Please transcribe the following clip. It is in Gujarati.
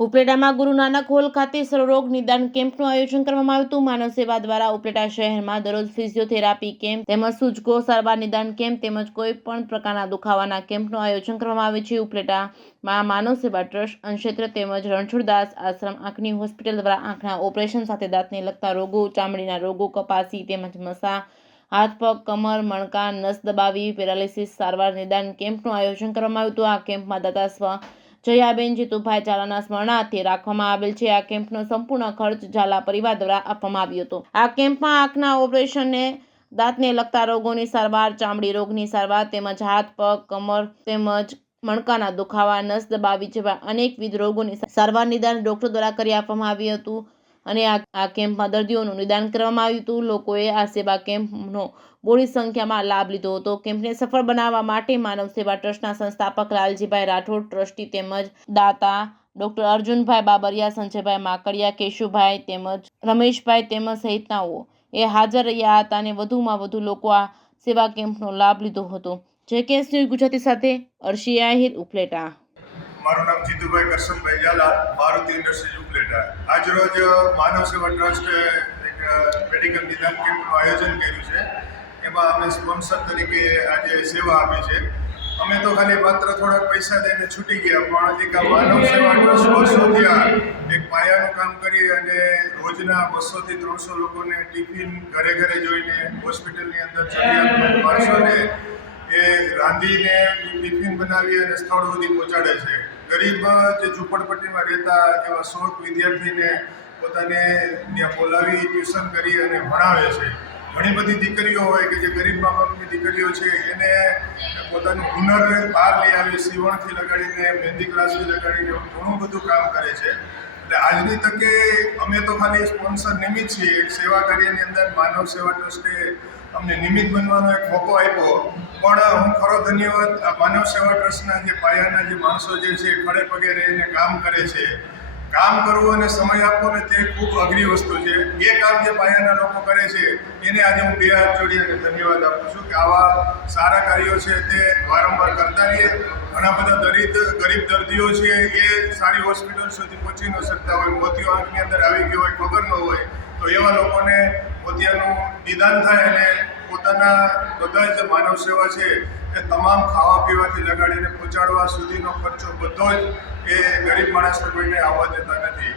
ઉપલેટામાં ગુરુ નાનક હોલ ખાતે સર્વરોગ નિદાન કેમ્પનું આયોજન કરવામાં આવ્યું હતું। માનવ સેવા દ્વારા ઉપલેટા શહેરમાં દરરોજ ફિઝિયોથેરાપી કેમ્પ તેમજ સૂચકો સારવાર નિદાન કેમ્પ તેમજ કોઈ પણ પ્રકારના દુખાવાના કેમ્પનું આયોજન કરવામાં આવે છે। ઉપલેટામાં માનવ સેવા ટ્રસ્ટ અંશેત્ર તેમજ રણછોડદાસ આશ્રમ આંખની હોસ્પિટલ દ્વારા આંખના ઓપરેશન સાથે દાંતને લગતા રોગો, ચામડીના રોગો, કપાસી તેમજ મસા, હાથ પગ, કમર, મણકા, નસ દબાવી, પેરાલિસિસ સારવાર નિદાન કેમ્પનું આયોજન કરવામાં આવ્યું હતું। આ કેમ્પમાં દાતા સ્વ જયાબેન જીતુભાઈ ઝાલાના સ્મરણાર્થે રાખવામાં આવેલ છે। આ કેમ્પનો સંપૂર્ણ ખર્ચ ઝાલા પરિવાર દ્વારા આપવામાં આવ્યો હતો। આ કેમ્પમાં આંખના ઓપરેશનને, દાંતને લગતા રોગોની સારવાર, ચામડી રોગની સારવાર તેમજ હાથ પગ, કમર તેમજ મણકાના દુખાવા, નસ દબાવી જેવા અનેકવિધ રોગોની સારવાર નિદાન ડોક્ટર દ્વારા કરી આપવામાં આવ્યું હતું અને આ કેમ્પમાં દર્દીઓનું નિદાન કરવામાં આવ્યું હતું। લોકોએ આ સેવા કેમ્પનો બોડી સંખ્યામાં લાભ લીધો હતો। કેમ્પને સફળ બનાવવા માટે માનવ સેવા ટ્રસ્ટના સંસ્થાપક લાલજીભાઈ રાઠોડ, ટ્રસ્ટી તેમજ દાતા ડોક્ટર અર્જુનભાઈ બાબરિયા, સંજયભાઈ માકડિયા, કેશુભાઈ તેમજ રમેશભાઈ તેમજ સહિતનાઓ એ હાજર રહ્યા હતા અને વધુમાં વધુ લોકો આ સેવા કેમ્પનો લાભ લીધો હતો। JKS ન્યૂઝ ગુજરાતી સાથે અર્શી આહિર, ઉપલેટા। મારું નામ જીતુભાઈ કરશનભાઈ ઝાલા, મારુતિ ઇન્ડસ્ટ્રીઝ ઉપલેટા। આજરોજ માનવ સેવા ટ્રસ્ટે એક મેડિકલ નિદાન કેમ્પનું આયોજન કર્યું છે। એમાં અમે સ્પોન્સર તરીકે આજે સેવા આપી છે। અમે તો ખાલી માત્ર થોડાક પૈસા દઈને છૂટી ગયા, પણ એક આ માનવ સેવા ટ્રસ્ટ વર્ષોથી એક પાયાનું કામ કરી અને રોજના 200 થી 300 લોકોને ટિફિન ઘરે ઘરે જોઈને હોસ્પિટલની અંદર જરૂરિયાતમંદ માણસોને એ રાંધીને ટિફિન બનાવી અને સ્થળ સુધી પહોંચાડે છે। ગરીબ જે ઝૂંપડપટ્ટીમાં રહેતા એવા 100 વિદ્યાર્થીને પોતાને ત્યાં બોલાવી ટ્યુશન કરી અને ભણાવે છે। ઘણી બધી દીકરીઓ હોય કે જે ગરીબ મા બાપની દીકરીઓ છે એને પોતાનું હુનર બહાર લઈ આવી, સીવણથી લગાડીને, મહેંદી ક્લાસથી લગાડીને ઘણું બધું કામ કરે છે। એટલે આજની તકે અમે તો ખાલી સ્પોન્સર નિમિત્ત છીએ। એક સેવા કાર્યની અંદર માનવ સેવા ટ્રસ્ટે અમને નિમિત્ત બનવાનો એક મોકો આપ્યો, પણ હું ખરો ધન્યવાદ આ માનવ સેવા ટ્રસ્ટના જે પાયાના જે માણસો જે છે ખડે પગે રહીને કામ કરે છે। કામ કરવું અને સમય આપવો ને તે ખૂબ અઘરી વસ્તુ છે। એ કામ જે પાયાના લોકો કરે છે એને આજે હું 2 હાથ જોડી અને ધન્યવાદ આપું છું કે આવા સારા કાર્યો છે તે વારંવાર કરતા રહીએ। ઘણા બધા ગરીબ દર્દીઓ છે એ સારી હોસ્પિટલ સુધી પહોંચી ન શકતા હોય, મોતિયો આંખની અંદર આવી ગયો હોય, ખબર ન હોય, તો એવા લોકોને મોતિયાનું નિદાન થાય અને પોતાના બધા જ માનવ સેવા છે એ તમામ ખાવા પીવાથી લગાડીને પહોંચાડવા સુધીનો ખર્ચો બધો જ એ ગરીબ માણસને કોઈને આવવા દેતા નથી।